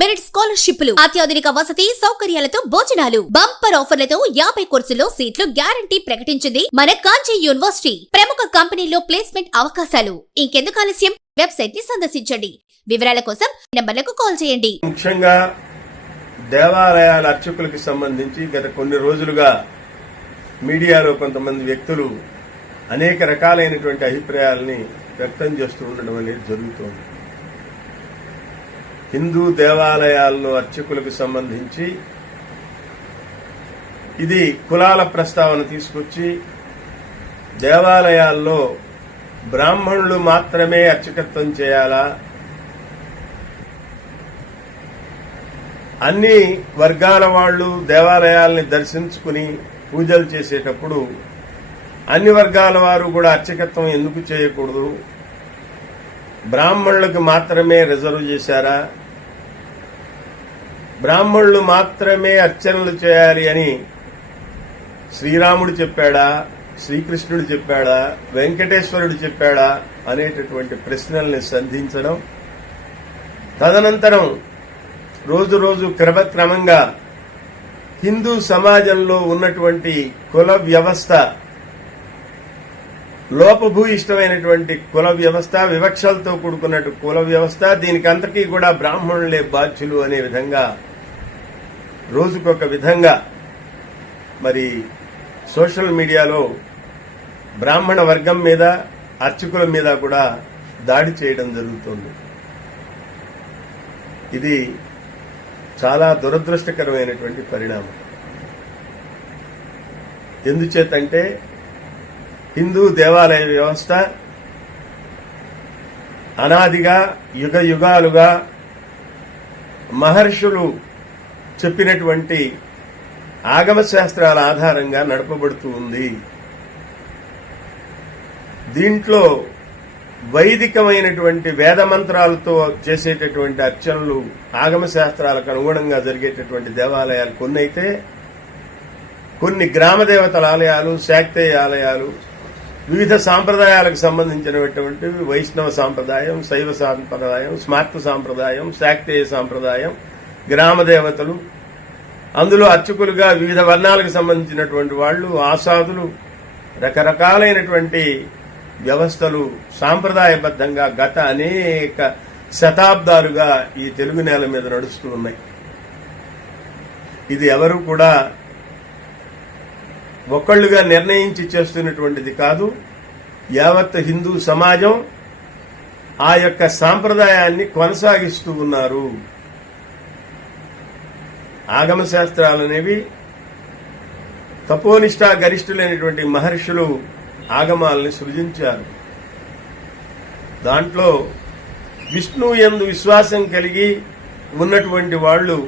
Merit స్కాలర్షిప్లు, అత్యాధునిక వసతి సౌకర్యాలతో భోజనాలు, బంపర్ ఆఫర్లతో 50 కోర్సుల్లో సీట్లు గ్యారంటీ ప్రకటించింది మన కాంచీ యూనివర్సిటీ. ప్రముఖ కంపెనీల్లో ప్లేస్మెంట్ అవకాశాలు. ఇంకెందుకు ఆలస్యం? వెబ్సైట్ ని సందర్శించండి. వివరాల కోసం నంబర్లకు కాల్ చేయండి. ముఖ్యంగా దేవాలయాల అర్చకులకు సంబంధించి గత కొన్ని రోజులుగా మీడియాలో కొంతమంది వ్యక్తులు అనేక రకాలైనటువంటి అభిప్రాయాలని వ్యక్తం చేస్తూ ఉండడం అనేది జరుగుతోంది. హిందూ దేవాలయాల్లో అర్చకులకు సంబంధించి ఇది కులాల ప్రస్తావన తీసుకొచ్చి దేవాలయాల్లో బ్రాహ్మణులు మాత్రమే అర్చకత్వం చేయాలా, అన్ని వర్గాల వాళ్లు దేవాలయాల్ని దర్శించుకుని పూజలు చేసేటప్పుడు అన్ని వర్గాల వారు కూడా అర్చకత్వం ఎందుకు చేయకూడదు, బ్రాహ్మణులకు మాత్రమే రిజర్వ్ చేశారా, బ్రాహ్మణులు మాత్రమే అర్చనలు చేయాలి అని శ్రీరాముడు చెప్పాడా, శ్రీకృష్ణుడు చెప్పాడా, వెంకటేశ్వరుడు చెప్పాడా అనేటటువంటి ప్రశ్నల్ని సంధించడం, తదనంతరం రోజు రోజు క్రమంగా హిందూ సమాజంలో ఉన్నటువంటి కుల వ్యవస్థ, లోపభూయిష్టమైనటువంటి కుల వ్యవస్థ, వివక్షలతో కూడుకున్నట్టు కుల వ్యవస్థ, దీనికంతకీ కూడా బ్రాహ్మణులే బాధ్యులు అనే విధంగా రోజుకొక విధంగా మరి సోషల్ మీడియాలో బ్రాహ్మణ వర్గం మీద, అర్చకుల మీద కూడా దాడి చేయడం జరుగుతోంది. ఇది చాలా దురదృష్టకరమైనటువంటి పరిణామం. ఎందుచేతంటే హిందూ దేవాలయ వ్యవస్థ అనాదిగా యుగ యుగాలుగా మహర్షులు చెప్పినటువంటి ఆగమ శాస్త్రాల ఆధారంగా నడపబడుతూ ఉంది. దీంట్లో వైదికమైనటువంటి వేద మంత్రాలతో చేసేటటువంటి అర్చనలు, ఆగమ శాస్త్రాలకు అనుగుణంగా జరిగేటటువంటి దేవాలయాలు కొన్ని అయితే, కొన్ని గ్రామ దేవతల ఆలయాలు, శాక్తేయ ఆలయాలు, వివిధ సాంప్రదాయాలకు సంబంధించినటువంటి వైష్ణవ సాంప్రదాయం, శైవ సాంప్రదాయం, స్మార్త సాంప్రదాయం, శాక్తేయ సాంప్రదాయం, గ్రామ దేవతలు, అందులో అర్చకులుగా వివిధ వర్ణాలకు సంబంధించినటువంటి వాళ్లు, ఆసాదులు, రకరకాలైనటువంటి వ్యవస్థలు సాంప్రదాయబద్ధంగా గత అనేక శతాబ్దాలుగా ఈ తెలుగు నేల మీద నడుస్తూ ఉన్నాయి. ఇది ఎవరు కూడా ఒకళ్లుగా నిర్ణయించి చేస్తున్నటువంటిది కాదు. యావత్ హిందూ సమాజం ఆ యొక్క సాంప్రదాయాన్ని కొనసాగిస్తూ ఉన్నారు. ఆగమ శాస్త్రాలనేవి తపోనిష్టా గరిష్ఠులైనటువంటి మహర్షులు ఆగమాలని సృజించారు. దాంట్లో విష్ణువు యందు విశ్వాసం కలిగి ఉన్నటువంటి వాళ్లు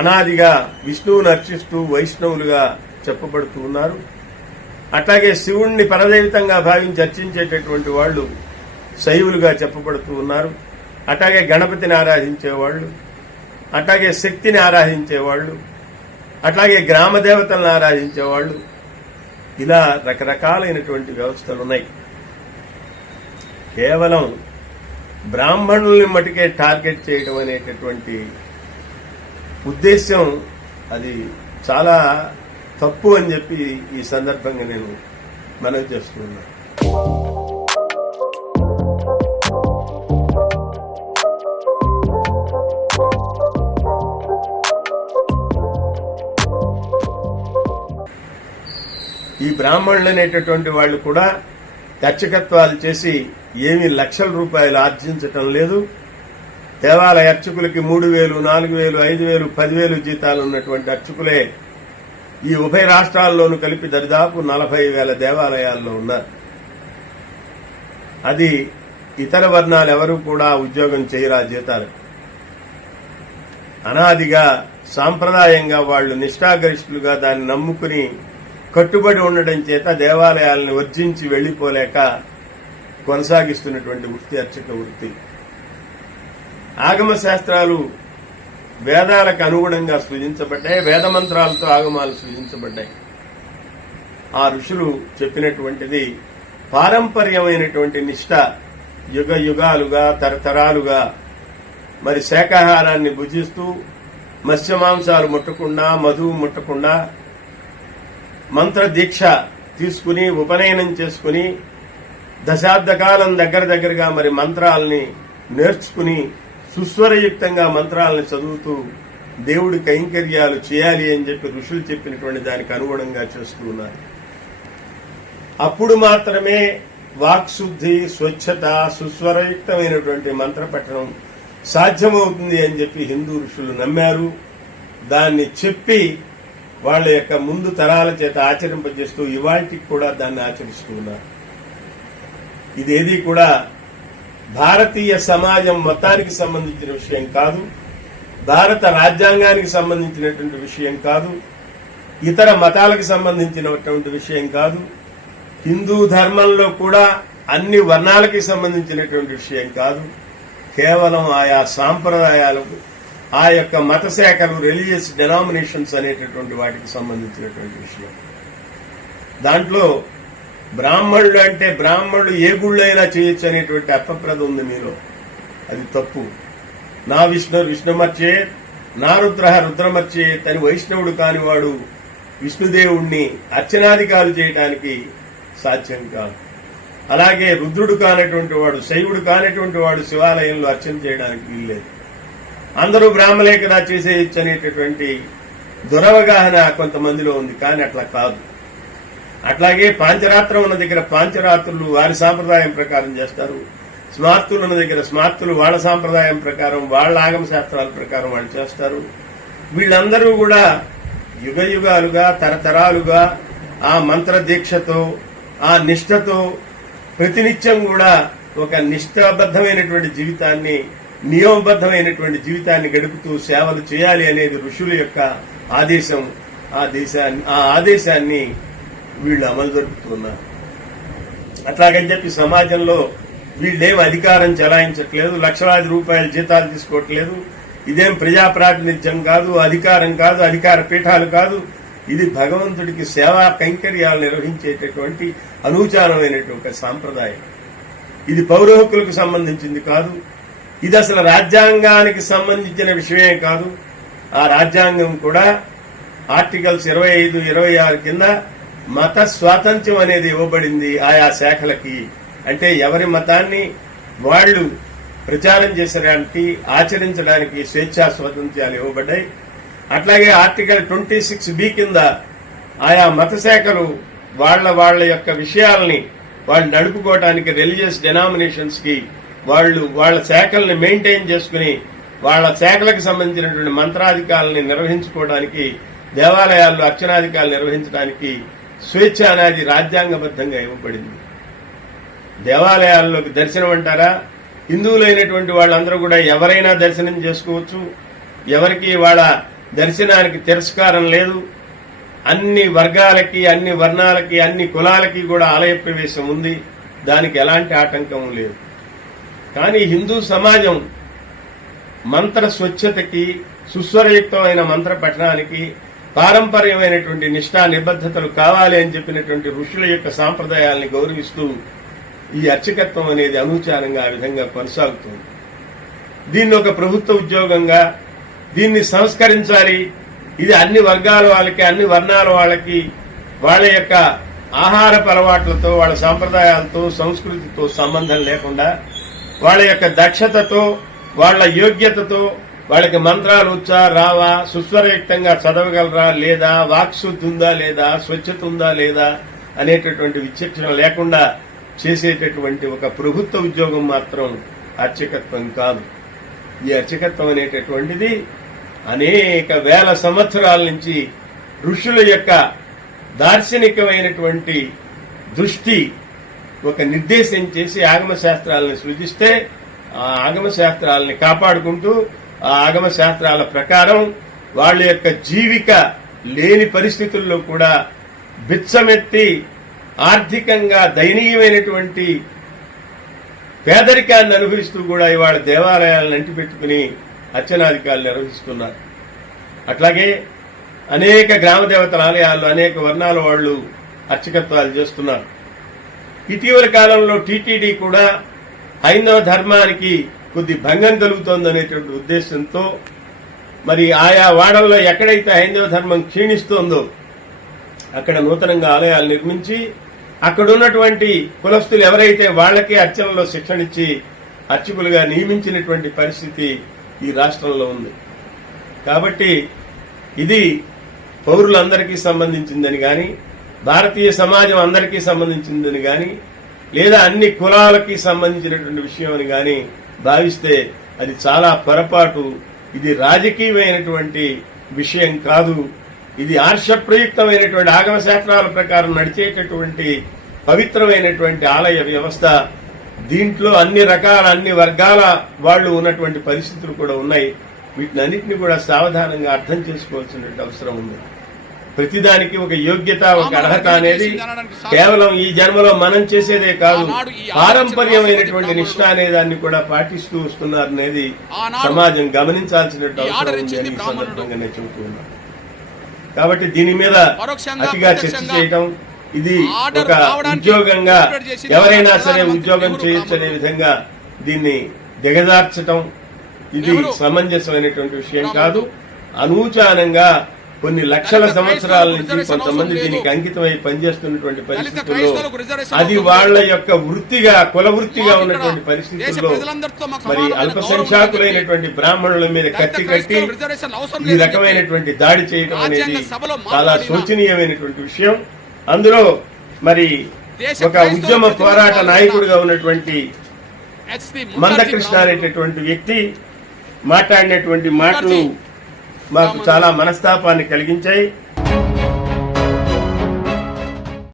అనాదిగా విష్ణువును అర్చిస్తూ వైష్ణవులుగా చెప్పబడుతూ ఉన్నారు. అట్లాగే శివుణ్ణి పరదైవితంగా భావించి అర్చించేటటువంటి వాళ్లు శైవులుగా చెప్పబడుతూ ఉన్నారు. అట్లాగే గణపతిని ఆరాధించేవాళ్లు, అట్లాగే శక్తిని ఆరాధించేవాళ్లు, అట్లాగే గ్రామ దేవతలను ఆరాధించేవాళ్లు, ఇలా రకరకాలైనటువంటి వ్యవస్థలు ఉన్నాయి. కేవలం బ్రాహ్మణుల్ని మటుకే టార్గెట్ చేయడం అనేటటువంటి ఉద్దేశ్యం అది చాలా తప్పు అని చెప్పి ఈ సందర్భంగా నేను మనవి చేస్తున్నాను. ఈ బ్రాహ్మణులు అనేటటువంటి వాళ్ళు కూడా అర్చకత్వాలు చేసి ఏమీ లక్షల రూపాయలు ఆర్జించటం లేదు. దేవాలయ అర్చకులకి 3,000, 4,000, 5,000, 10,000 జీతాలు ఉన్నటువంటి అర్చకులే ఈ ఉభయ రాష్ట్రాల్లోనూ కలిపి దరిదాపు 40,000 దేవాలయాల్లో ఉన్నారు. అది ఇతర వర్ణాలు ఎవరూ కూడా ఉద్యోగం చేయరా జీతాలు. అనాదిగా సాంప్రదాయంగా వాళ్లు నిష్ఠాగరిష్ఠులుగా దాన్ని నమ్ముకుని కట్టుబడి ఉండడం చేత దేవాలయాలను వర్జించి వెళ్లిపోలేక కొనసాగిస్తున్నటువంటి వృత్తి అర్చక వృత్తి. ఆగమ శాస్త్రాలు వేదాలకు అనుగుణంగా సృజించబడ్డాయి, వేదమంత్రాలతో ఆగమాలు సృజించబడ్డాయి. ఆ ఋషులు చెప్పినటువంటిది పారంపర్యమైనటువంటి నిష్ఠ యుగ యుగాలుగా తరతరాలుగా మరి శాకాహారాన్ని భుజిస్తూ మత్స్య మాంసాలు ముట్టకుండా మధువు ముట్టకుండా మంత్ర దీక్ష తీసుకుని ఉపనయనం చేసుకుని దశాబ్ద కాలం దగ్గరగా మరి మంత్రాలని నేర్చుకుని సుస్వరయుక్తంగా మంత్రాలను చదువుతూ దేవుడి కైంకర్యాలు చేయాలి అని చెప్పి ఋషులు చెప్పినటువంటి దానికి అనుగుణంగా చేస్తూ ఉన్నారు. అప్పుడు మాత్రమే వాక్శుద్ధి, స్వచ్ఛత, సుస్వరయుక్తమైనటువంటి మంత్రపఠనం సాధ్యమవుతుంది అని చెప్పి హిందూ ఋషులు నమ్మారు. దాన్ని చెప్పి వాళ్ళ యొక్క ముందు తరాల చేత ఆచరింపజేస్తూ ఇవాళకి కూడా దాన్ని ఆచరిస్తూ ఉన్నారు. ఇదేది కూడా భారతీయ సమాజం మొత్తానికి సంబంధించిన విషయం కాదు, భారత రాజ్యాంగానికి సంబంధించినటువంటి విషయం కాదు, ఇతర మతాలకు సంబంధించినటువంటి విషయం కాదు, హిందూ ధర్మంలో కూడా అన్ని వర్ణాలకి సంబంధించినటువంటి విషయం కాదు. కేవలం ఆయా సాంప్రదాయాలు, ఆ యొక్క మత శాఖలు, రిలీజియస్ డెనామినేషన్స్ అనేటటువంటి వాటికి సంబంధించినటువంటి విషయం. దాంట్లో బ్రాహ్మణులు అంటే బ్రాహ్మణులు ఏ గుళ్ళైనా చేయొచ్చు అనేటువంటి అపప్రద ఉంది మీలో. అది తప్పు. నా విష్ణుమర్చే, నా రుద్రమర్చే తని వైష్ణవుడు కానివాడు విష్ణుదేవుణ్ణి అర్చనాధికారులు చేయడానికి సాధ్యం కాదు. అలాగే రుద్రుడు కానటువంటి వాడు, శైవుడు కానటువంటి వాడు శివాలయంలో అర్చన చేయడానికి వీల్లేదు. అందరూ బ్రాహ్మలే కదా చేసేయచ్చు అనేటటువంటి దురవగాహన కొంతమందిలో ఉంది. కానీ అట్లా కాదు. అట్లాగే పాంచరాత్రం ఉన్న దగ్గర పాంచరాత్రులు వారి సాంప్రదాయం ప్రకారం చేస్తారు, స్మార్తులు ఉన్న దగ్గర స్మార్తులు వాళ్ళ సాంప్రదాయం ప్రకారం, వాళ్ళ ఆగమ శాస్త్రాల ప్రకారం వాళ్ళు చేస్తారు. వీళ్ళందరూ కూడా యుగ యుగాలుగా, తరతరాలుగా ఆ మంత్ర దీక్షతో, ఆ నిష్ఠతో ప్రతినిత్యం కూడా ఒక నిష్ఠాబద్ధమైనటువంటి జీవితాన్ని, నియమబద్ధమైనటువంటి జీవితాన్ని గడుపుతూ సేవలు చేయాలి అనేది ఋషుల యొక్క ఆదేశం. ఆ ఆదేశాన్ని వీళ్ళు అమలు జరుపుతున్నారు. అట్లాగని చెప్పి సమాజంలో వీళ్ళేం అధికారం చెలాయించట్లేదు, లక్షలాది రూపాయల జీతాలు తీసుకోవట్లేదు. ఇదేం ప్రజాప్రాతినిధ్యం కాదు, అధికారం కాదు, అధికార పీఠాలు కాదు. ఇది భగవంతుడికి సేవా కైంకర్యాలు నిర్వహించేటటువంటి అనూచారమైనటువంటి సాంప్రదాయం. ఇది పౌర హక్కులకు సంబంధించింది కాదు. ఇది అసలు రాజ్యాంగానికి సంబంధించిన విషయమే కాదు. ఆ రాజ్యాంగం కూడా ఆర్టికల్స్ 25, 26 కింద మత స్వాతంత్ర్యం అనేది ఇవ్వబడింది ఆయా శాఖలకి. అంటే ఎవరి మతాన్ని వాళ్ళు ప్రచారం చేసడానికి, ఆచరించడానికి స్వేచ్ఛా స్వాతంత్ర్యాలు ఇవ్వబడ్డాయి. అట్లాగే ఆర్టికల్ 26B కింద ఆయా మత శాఖలు వాళ్ళ యొక్క విషయాలని వాళ్ళు నడుపుకోవడానికి రిలీజియస్ డెనామినేషన్స్ కి వాళ్ళ శాఖల్ని మెయింటైన్ చేసుకుని వాళ్ళ శాఖలకు సంబంధించినటువంటి మంత్రాధికారులని నిర్వహించుకోవడానికి, దేవాలయాల్లో అర్చనాధికారులు నిర్వహించడానికి స్వేచ్ఛ అనేది రాజ్యాంగబద్ధంగా ఇవ్వబడింది. దేవాలయాల్లోకి దర్శనం అంటారా? హిందువులైనటువంటి వాళ్ళందరూ కూడా ఎవరైనా దర్శనం చేసుకోవచ్చు. ఎవరికి వాళ్ళ దర్శనానికి తిరస్కారం లేదు. అన్ని వర్గాలకి, అన్ని వర్ణాలకి, అన్ని కులాలకి కూడా ఆలయ ప్రవేశం ఉంది. దానికి ఎలాంటి ఆటంకం లేదు. కానీ హిందూ సమాజం మంత్ర స్వచ్ఛతకి, సుస్వరయుక్తమైన మంత్ర పఠనానికి, పారంపర్యమైనటువంటి నిష్ఠా నిబద్ధతలు కావాలి అని చెప్పినటువంటి ఋషుల యొక్క సాంప్రదాయాల్ని గౌరవిస్తూ ఈ అర్చకత్వం అనేది అనూచారంగా ఆ విధంగా కొనసాగుతుంది. దీన్ని ఒక ప్రభుత్వ ఉద్యోగంగా దీన్ని సంస్కరించాలి. ఇది అన్ని వర్గాల వాళ్ళకి, అన్ని వర్ణాల వాళ్ళకి వాళ్ళ యొక్క ఆహారపు అలవాట్లతో, వాళ్ళ సాంప్రదాయాలతో, సంస్కృతితో సంబంధం లేకుండా వాళ్ళ యొక్క దక్షతతో, వాళ్ళ యోగ్యతతో, వాళ్ళకి మంత్రాలు వచ్చా రావా, సుస్వరయుక్తంగా చదవగలరా లేదా, వాక్శుద్ధి ఉందా లేదా, స్వచ్ఛత ఉందా లేదా అనేటటువంటి విచక్షణ లేకుండా చేసేటటువంటి ఒక ప్రభుత్వ ఉద్యోగం మాత్రం అర్చకత్వం కాదు. ఈ అర్చకత్వం అనేటటువంటిది అనేక వేల సంవత్సరాల నుంచి ఋషుల యొక్క దార్శనికమైనటువంటి దృష్టి ఒక నిర్దేశం చేసి ఆగమ శాస్త్రాలను సృజిస్తే ఆ ఆగమ శాస్త్రాలని కాపాడుకుంటూ ఆ ఆగమ శాస్త్రాల ప్రకారం వాళ్ళ యొక్క జీవిక లేని పరిస్థితుల్లో కూడా బిచ్చమెత్తి ఆర్థికంగా దయనీయమైనటువంటి పేదరికాన్ని అనుభవిస్తూ కూడా ఇవాళ దేవాలయాలను అంటిపెట్టుకుని అర్చనాధికారులు నిర్వహిస్తున్నారు. అట్లాగే అనేక గ్రామ దేవతల ఆలయాల్లో అనేక వర్ణాల వాళ్లు అర్చకత్వాలు చేస్తున్నారు. ఇటీవల కాలంలో టీటీడీ కూడా హైందవ ధర్మానికి కొద్ది భంగం కలుగుతోందనేటువంటి ఉద్దేశంతో మరి ఆయా వాడల్లో ఎక్కడైతే హైందవ ధర్మం క్షీణిస్తోందో అక్కడ నూతనంగా ఆలయాలు నిర్మించి అక్కడ ఉన్నటువంటి కులస్తులు ఎవరైతే వాళ్ళకే అర్చనలో శిక్షణ ఇచ్చి అర్చకులుగా నియమించినటువంటి పరిస్థితి ఈ రాష్ట్రంలో ఉంది. కాబట్టి ఇది పౌరులందరికీ సంబంధించిందని గాని, భారతీయ సమాజం అందరికీ సంబంధించిందని గాని, లేదా అన్ని కులాలకి సంబంధించినటువంటి విషయం అని గాని భావిస్తే అది చాలా పొరపాటు. ఇది రాజకీయమైనటువంటి విషయం కాదు. ఇది ఆర్షప్రయుక్తమైనటువంటి ఆగమ శాస్త్రాల ప్రకారం నడిచేటటువంటి పవిత్రమైనటువంటి ఆలయ వ్యవస్థ. దీంట్లో అన్ని రకాల అన్ని వర్గాల వాళ్ళు ఉన్నటువంటి పరిస్థితులు కూడా ఉన్నాయి. వీటినన్నింటినీ కూడా సావధానంగా అర్థం చేసుకోవాల్సిన అవసరం ఉంది. ప్రతిదానికి ఒక యోగ్యత, ఒక అర్హత అనేది కేవలం ఈ జన్మలో మనం చేసేదే కాదు, పారంపర్యమైనటువంటి నిష్ఠ అనే దాన్ని కూడా పాటిస్తూ వస్తున్నారనేది సమాజం గమనించాల్సినట్టు అవసరం ఉంది అని ఈ సందర్భంగా నేను చెబుతూ ఉన్నాను. కాబట్టి దీని మీద అతిగా చర్చ చేయటం, ఇది ఒక ఉద్యోగంగా ఎవరైనా సరే ఉద్యోగం చేయొచ్చు అనే విధంగా దీన్ని దిగజార్చటం ఇది సమంజసమైనటువంటి విషయం కాదు. అనూచానంగా కొన్ని లక్షల సంవత్సరాల నుంచి కొంతమంది దీనికి అంకితమై పనిచేస్తున్నటువంటి పరిస్థితుల్లో అది వాళ్ల యొక్క వృత్తిగా, కుల వృత్తిగా ఉన్నటువంటి పరిస్థితుల్లో మరి అల్పసంఖ్యాకులైనటువంటి బ్రాహ్మణుల మీద కత్తి కట్టి ఈ రకమైనటువంటి దాడి చేయడం అనేది చాలా శోచనీయమైనటువంటి విషయం. అందులో మరి ఒక ఉద్యమ పోరాట నాయకుడిగా ఉన్నటువంటి మందకృష్ణ అనేటటువంటి వ్యక్తి మాట్లాడినటువంటి మాటలు మాకు చాలా మనస్తాపాన్ని కలిగించాయి.